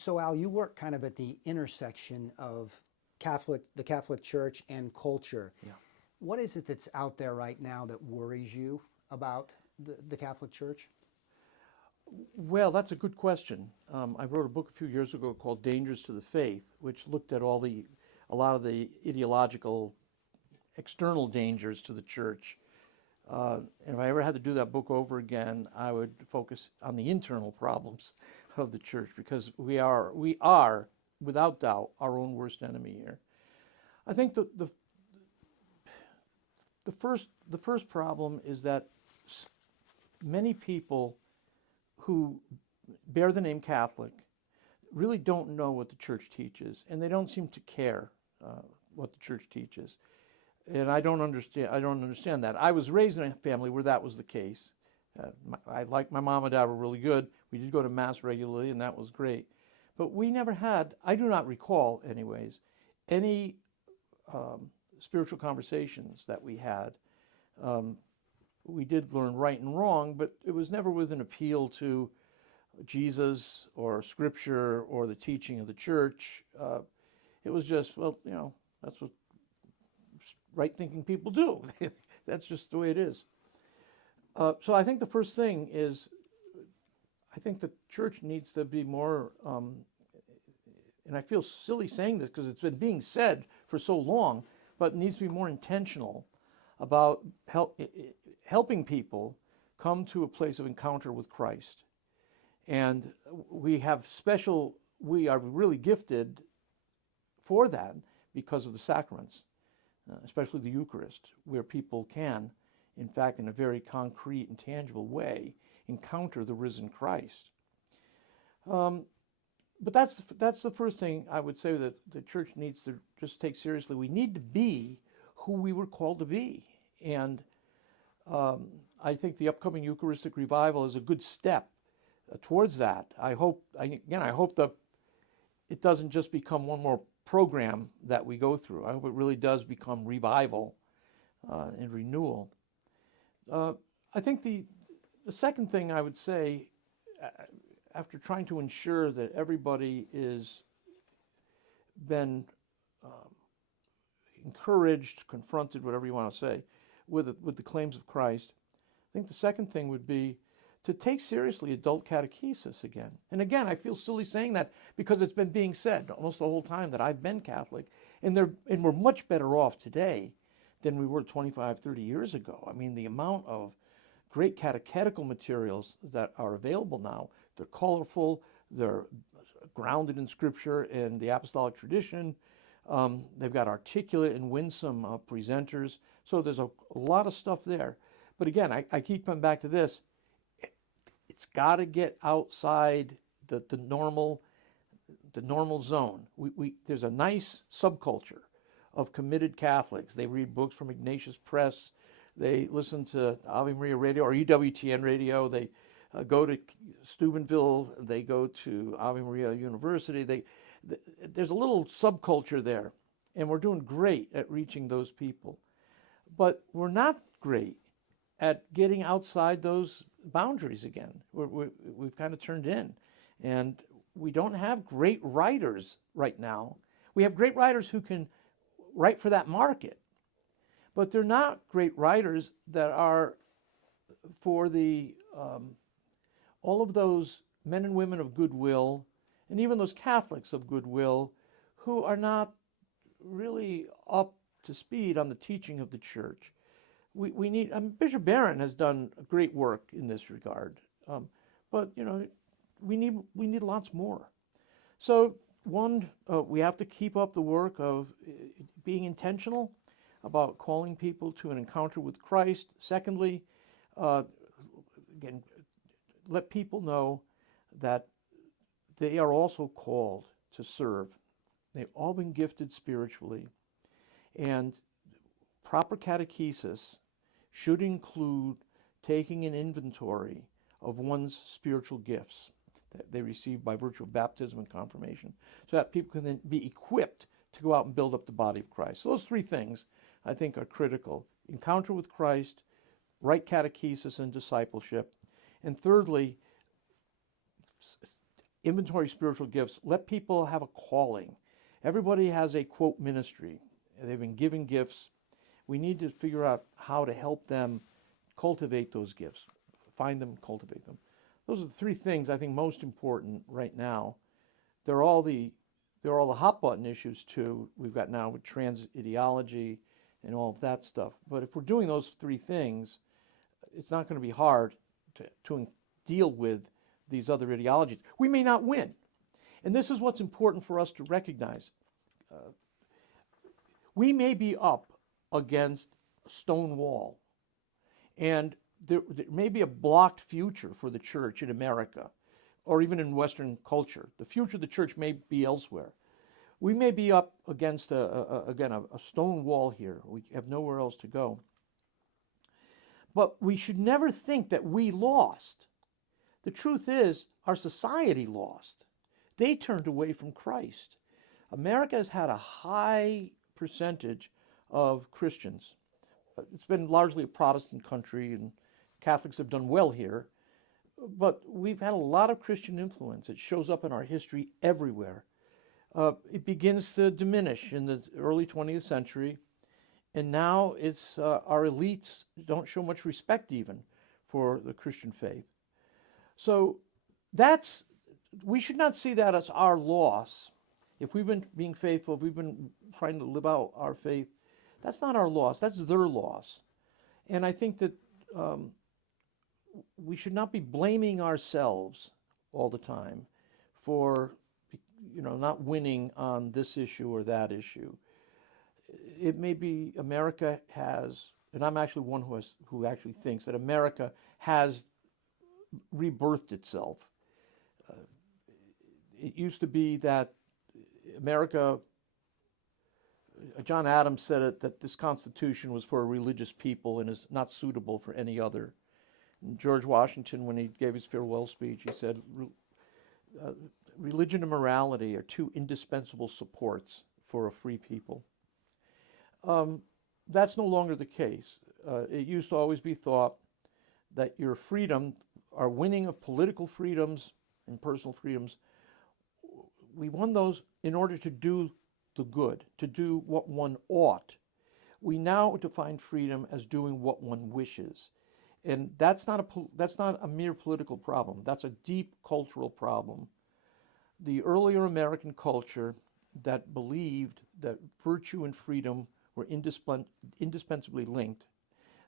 So Al, you work kind of at the intersection of the Catholic Church and culture. Yeah. What is it that's out there right now that worries you about the Catholic Church? Well, that's a good question. I wrote a book a few years ago called Dangers to the Faith, which looked at a lot of the ideological external dangers to the church. And if I ever had to do that book over again, I would focus on the internal problems of the church, because we are, without doubt, our own worst enemy here. I think the first problem is that many people who bear the name Catholic really don't know what the church teaches, and they don't seem to care what the church teaches. And I don't understand that. I was raised in a family where that was the case. My mom and dad were really good. We did go to Mass regularly, and that was great. But we never had, I do not recall anyways, any spiritual conversations that we had. We did learn right and wrong, but it was never with an appeal to Jesus or Scripture or the teaching of the church. It was just, well, that's what right-thinking people do. That's just the way it is. So I think the first thing is, I think the church needs to be more, and I feel silly saying this because it's been being said for so long, but it needs to be more intentional about helping people come to a place of encounter with Christ. And we are really gifted for that because of the sacraments, especially the Eucharist, where people can, in fact, in a very concrete and tangible way, encounter the risen Christ. But that's the first thing I would say that the church needs to just take seriously. We need to be who we were called to be. And I think the upcoming Eucharistic revival is a good step towards that. I hope that it doesn't just become one more program that we go through. I hope it really does become revival and renewal. I think the second thing I would say, after trying to ensure that everybody is been encouraged, confronted, whatever you want to say, with the claims of Christ, I think the second thing would be to take seriously adult catechesis again. And again, I feel silly saying that because it's been being said almost the whole time that I've been Catholic, and we're much better off today than we were 25, 30 years ago. I mean, the amount of great catechetical materials that are available now, they're colorful, they're grounded in Scripture and the apostolic tradition. They've got articulate and winsome presenters. So there's a lot of stuff there. But again, I keep coming back to this. It's got to get outside the normal zone. There's a nice subculture of committed Catholics. They read books from Ignatius Press. They listen to Ave Maria Radio or EWTN Radio. They go to Steubenville. They go to Ave Maria University. There's a little subculture there, and we're doing great at reaching those people. But we're not great at getting outside those boundaries again. We've kind of turned in, and we don't have great writers right now. We have great writers who can write for that market, but they're not great writers that are for the all of those men and women of goodwill, and even those Catholics of goodwill who are not really up to speed on the teaching of the church. We need, Bishop Barron has done great work in this regard, but we need lots more. So one, we have to keep up the work of being intentional about calling people to an encounter with Christ. Secondly, again, let people know that they are also called to serve. They've all been gifted spiritually, and proper catechesis should include taking an inventory of one's spiritual gifts that they receive by virtue of baptism and confirmation, so that people can then be equipped to go out and build up the body of Christ. So those three things, I think, are critical. Encounter with Christ, right catechesis and discipleship, and thirdly, inventory spiritual gifts. Let people have a calling. Everybody has a, quote, ministry. They've been given gifts. We need to figure out how to help them cultivate those gifts, find them, cultivate them. Those are the three things I think most important right now. They're all the hot button issues too we've got now with trans ideology and all of that stuff. But if we're doing those three things, it's not going to be hard to deal with these other ideologies. We may not win. And this is what's important for us to recognize. We may be up against a stone wall, and there may be a blocked future for the church in America, or even in Western culture. The future of the church may be elsewhere. We may be up against, again, a stone wall here. We have nowhere else to go. But we should never think that we lost. The truth is, our society lost. They turned away from Christ. America has had a high percentage of Christians. It's been largely a Protestant country, and Catholics have done well here. But we've had a lot of Christian influence. It shows up in our history everywhere. It begins to diminish in the early 20th century, and now it's our elites don't show much respect even for the Christian faith. So we should not see that as our loss. If we've been being faithful, if we've been trying to live out our faith, that's not our loss, that's their loss. And I think that we should not be blaming ourselves all the time for not winning on this issue or that issue. It may be America has, and I'm actually one who actually thinks that America has rebirthed itself. It used to be that America, John Adams said it, that this Constitution was for a religious people and is not suitable for any other. And George Washington, when he gave his farewell speech, he said, religion and morality are two indispensable supports for a free people. That's no longer the case. It used to always be thought that your freedom, our winning of political freedoms and personal freedoms, we won those in order to do the good, to do what one ought. We now define freedom as doing what one wishes. And that's not a mere political problem. That's a deep cultural problem. The earlier American culture that believed that virtue and freedom were indispensably linked,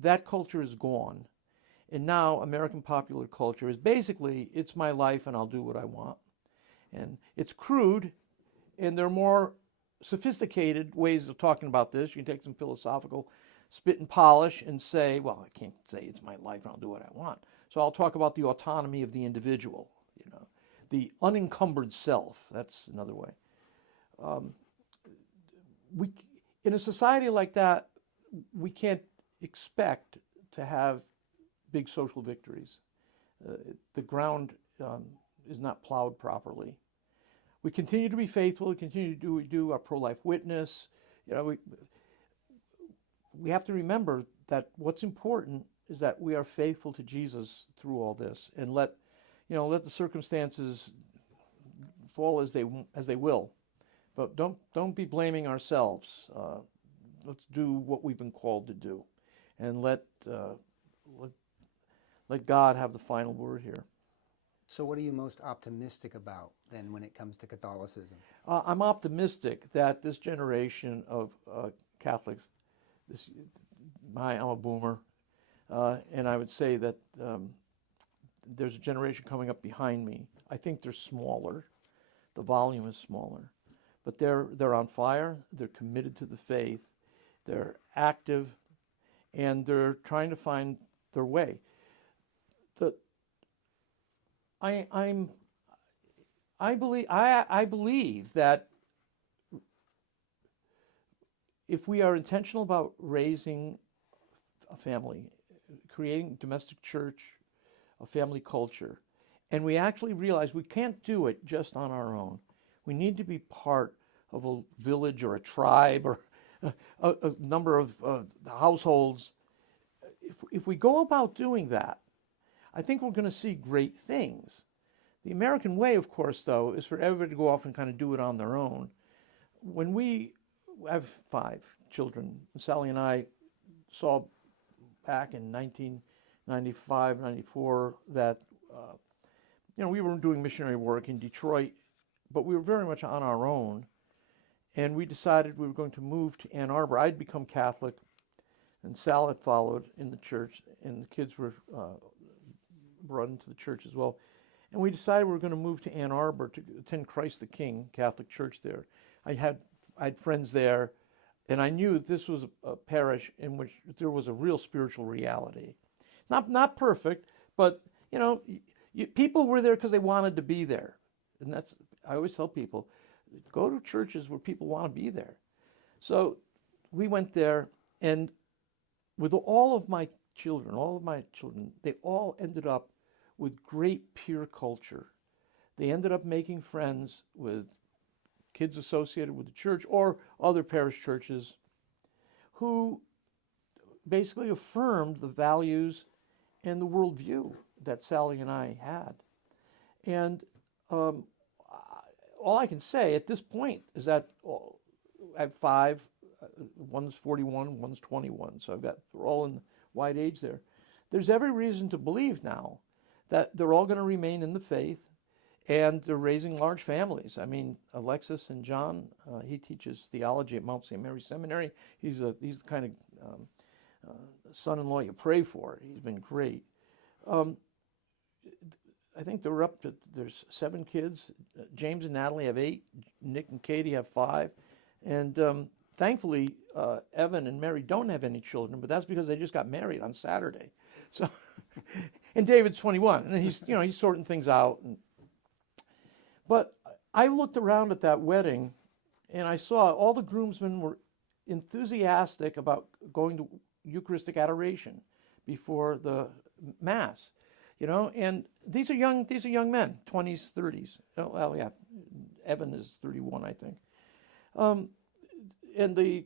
that culture is gone. And now American popular culture is basically, it's my life and I'll do what I want. And it's crude, and there are more sophisticated ways of talking about this. You can take some philosophical spit and polish and say, well, I can't say it's my life and I'll do what I want. So I'll talk about the autonomy of the individual, the unencumbered self. That's another way. In a society like that, we can't expect to have big social victories. The ground is not plowed properly. We continue to be faithful. We continue to do our pro-life witness. We have to remember that what's important is that we are faithful to Jesus through all this, and let the circumstances fall as they will. But don't be blaming ourselves. Let's do what we've been called to do, and let God have the final word here. So what are you most optimistic about then when it comes to Catholicism? I'm optimistic that this generation of Catholics, I'm a boomer, and I would say that there's a generation coming up behind me. I think they're smaller. The volume is smaller. But they're on fire. They're committed to the faith. They're active, and they're trying to find their way. I believe that if we are intentional about raising a family, creating domestic church, a family culture, and we actually realize we can't do it just on our own. We need to be part of a village or a tribe or a number of households. If we go about doing that, I think we're going to see great things. The American way, of course, though, is for everybody to go off and kind of do it on their own. When we have 5 children, Sally and I saw back in 1995, 94, that we were doing missionary work in Detroit, but we were very much on our own. And we decided we were going to move to Ann Arbor. I'd become Catholic, and Sal had followed in the church, and the kids were brought into the church as well. And we decided we were going to move to Ann Arbor to attend Christ the King Catholic Church there. I had friends there, and I knew that this was a parish in which there was a real spiritual reality. Not perfect, but people were there because they wanted to be there. And I always tell people, go to churches where people want to be there. So we went there, and with all of my children, they all ended up with great peer culture. They ended up making friends with kids associated with the church or other parish churches who basically affirmed the values and the worldview that Sally and I had. And all I can say at this point is that I have 5, one's 41, one's 21, so we're all in wide age there. There's every reason to believe now that they're all going to remain in the faith, and they're raising large families. I mean, Alexis and John, he teaches theology at Mount St. Mary's Seminary. He's the kind of son-in-law you pray for. He's been great. I think there's 7 kids. James and Natalie have 8. Nick and Katie have 5. And thankfully, Evan and Mary don't have any children, but that's because they just got married on Saturday. So, and David's 21, and he's sorting things out. But I looked around at that wedding, and I saw all the groomsmen were enthusiastic about going to Eucharistic adoration before the Mass. And these are young men, 20s, 30s. Oh, well, yeah, Evan is 31, I think. And the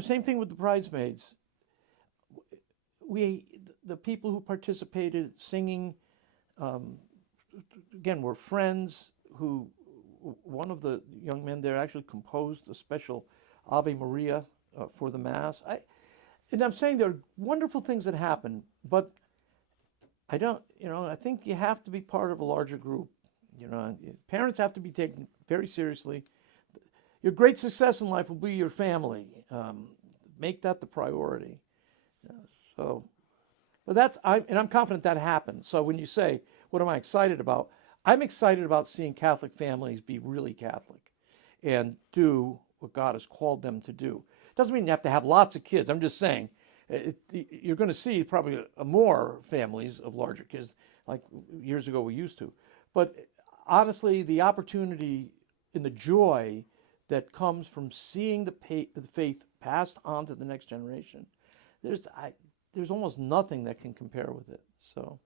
same thing with the bridesmaids. The people who participated singing, again, were friends who, one of the young men there actually composed a special Ave Maria for the Mass. And I'm saying there are wonderful things that happen, but I think you have to be part of a larger group. Parents have to be taken very seriously. Your great success in life will be your family. Make that the priority. But I'm confident that happens. So when you say, what am I excited about? I'm excited about seeing Catholic families be really Catholic and do what God has called them to do. Doesn't mean you have to have lots of kids. I'm just saying, you're going to see probably more families of larger kids like years ago we used to. But honestly, the opportunity and the joy that comes from seeing the faith passed on to the next generation, there's almost nothing that can compare with it. So,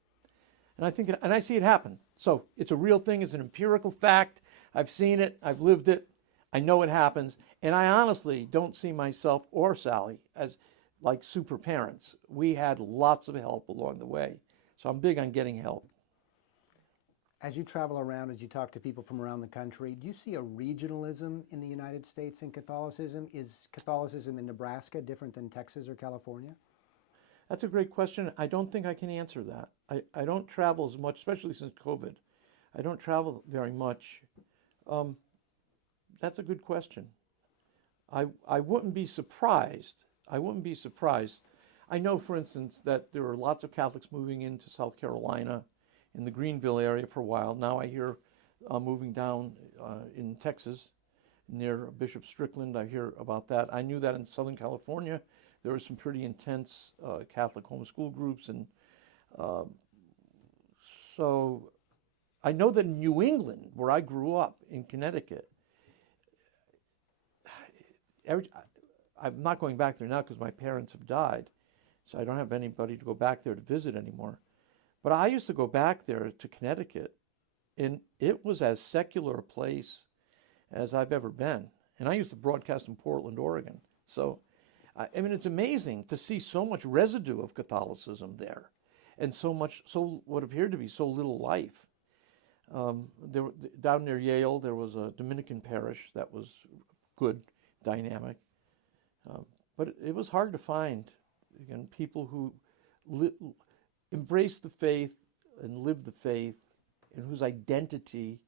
and I see it happen. So it's a real thing. It's an empirical fact. I've seen it. I've lived it. I know it happens. And I honestly don't see myself or Sally as like super parents. We had lots of help along the way. So I'm big on getting help. As you travel around, as you talk to people from around the country, do you see a regionalism in the United States in Catholicism? Is Catholicism in Nebraska different than Texas or California? That's a great question. I don't think I can answer that. I don't travel as much, especially since COVID. I don't travel very much. That's a good question. I wouldn't be surprised. I know, for instance, that there are lots of Catholics moving into South Carolina in the Greenville area for a while. Now I hear moving down in Texas near Bishop Strickland. I hear about that. I knew that in Southern California there were some pretty intense Catholic homeschool groups. And so I know that in New England, where I grew up in Connecticut, I'm not going back there now because my parents have died, so I don't have anybody to go back there to visit anymore. But I used to go back there to Connecticut, and it was as secular a place as I've ever been. And I used to broadcast in Portland, Oregon. So, I mean, it's amazing to see so much residue of Catholicism there, and so what appeared to be so little life. Down near Yale, there was a Dominican parish that was good, dynamic. But it was hard to find, again, people who embraced the faith and lived the faith and whose identity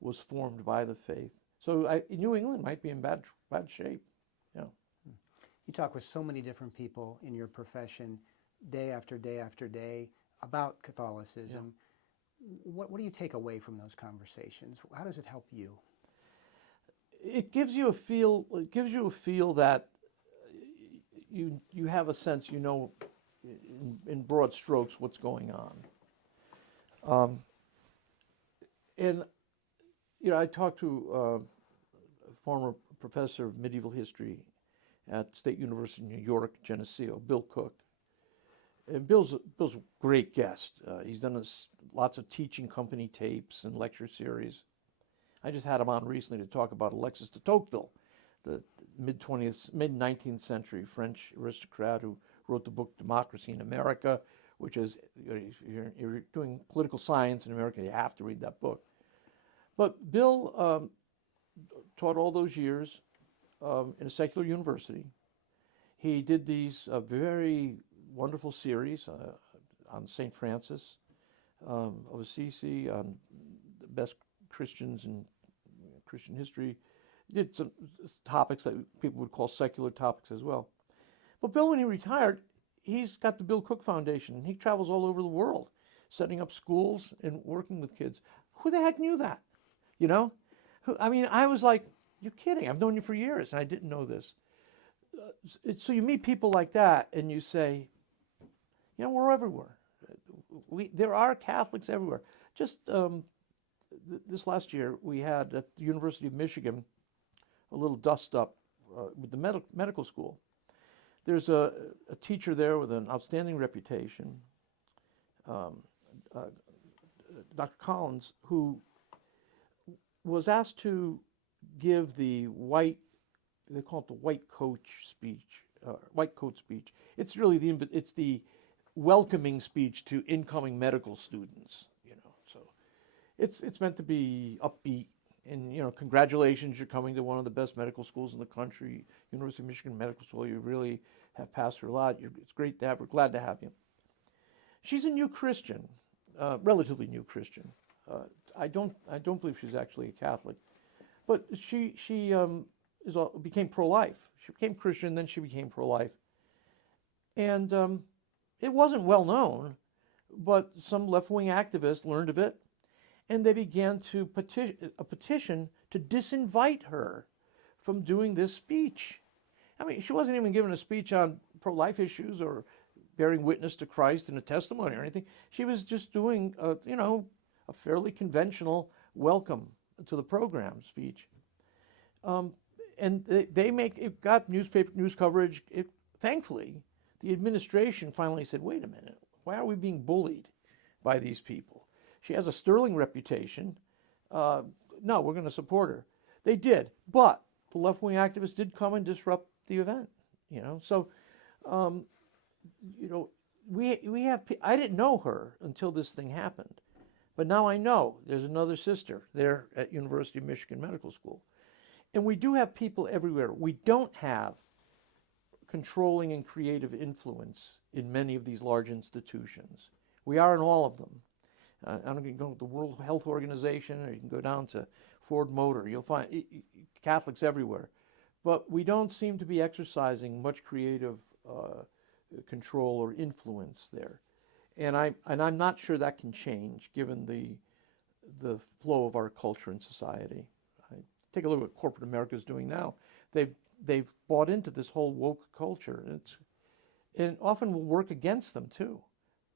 was formed by the faith. So New England might be in bad shape. Yeah. You talk with so many different people in your profession day after day after day about Catholicism. Yeah. What do you take away from those conversations? How does it help you? It gives you a feel. It gives you a feel that you have a sense, you know, in broad strokes what's going on. And you know, I talked to a former professor of medieval history at State University of New York, Geneseo, Bill Cook. And Bill's a great guest. He's done lots of teaching company tapes and lecture series. I just had him on recently to talk about Alexis de Tocqueville, the mid-19th century French aristocrat who wrote the book Democracy in America, which is, if you're doing political science in America, you have to read that book. But Bill taught all those years in a secular university. He did these very wonderful series on St. Francis of Assisi, on the best Christians in Christian history. Did some topics that people would call secular topics as well. But Bill, when he retired, he's got the Bill Cook Foundation. He travels all over the world, setting up schools and working with kids. Who the heck knew that? You know? I mean, I was like, you're kidding. I've known you for years, and I didn't know this. So you meet people like that, and you say, you know, we're everywhere. There are Catholics everywhere. Just this last year, we had at the University of Michigan a little dust-up with the medical school. There's a teacher there with an outstanding reputation, Dr. Collins, who was asked to give the they call it the white coat speech. It's really the welcoming speech to incoming medical students, you know. So it's meant to be upbeat and, you know, congratulations, you're coming to one of the best medical schools in the country, University of Michigan Medical School. You really have passed through a lot. It's great to have her. Glad to have you. She's a new Christian, relatively new Christian. I don't believe she's actually a Catholic, but she became pro-life. She became Christian, then she became pro-life, and it wasn't well known, but some left-wing activists learned of it, and they began to petition to disinvite her from doing this speech. I mean, she wasn't even giving a speech on pro-life issues or bearing witness to Christ in a testimony or anything. She was just doing, you know, a fairly conventional welcome to the program speech. And it got newspaper news coverage. Thankfully, the administration finally said, wait a minute, why are we being bullied by these people? She has a sterling reputation. No, we're going to support her. They did, but the left-wing activists did come and disrupt the event, you know. So, you know, we have, I didn't know her until this thing happened, but now I know there's another sister there at University of Michigan Medical School. And we do have people everywhere. We don't have controlling and creative influence in many of these large institutions. We are in all of them. I'm going to go to the World Health Organization, or you can go down to Ford Motor. You'll find Catholics everywhere. But we don't seem to be exercising much creative control or influence there. And I'm not sure that can change given the flow of our culture and society. Take a look at what corporate America is doing now. They've bought into this whole woke culture, and often will work against them too.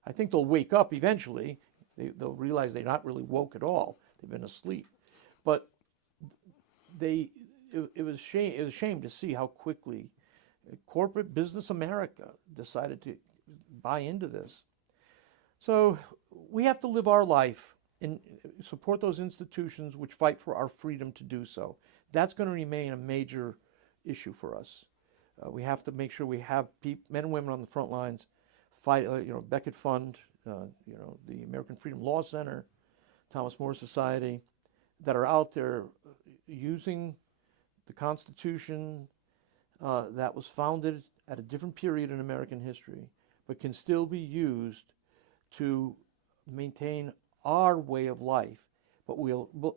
I think they'll wake up eventually. They'll realize they're not really woke at all. They've been asleep. But it was a shame to see how quickly corporate business America decided to buy into this. So we have to live our life and support those institutions which fight for our freedom to do so. That's going to remain a major issue for us. We have to make sure we have men and women on the front lines fight. You know, Beckett Fund, you know, the American Freedom Law Center, Thomas More Society, that are out there using the Constitution that was founded at a different period in American history, but can still be used to maintain our way of life. But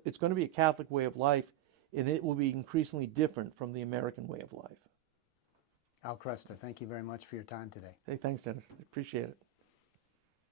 it's going to be a Catholic way of life, and it will be increasingly different from the American way of life. Al Kresta, thank you very much for your time today. Hey, thanks, Dennis. Appreciate it.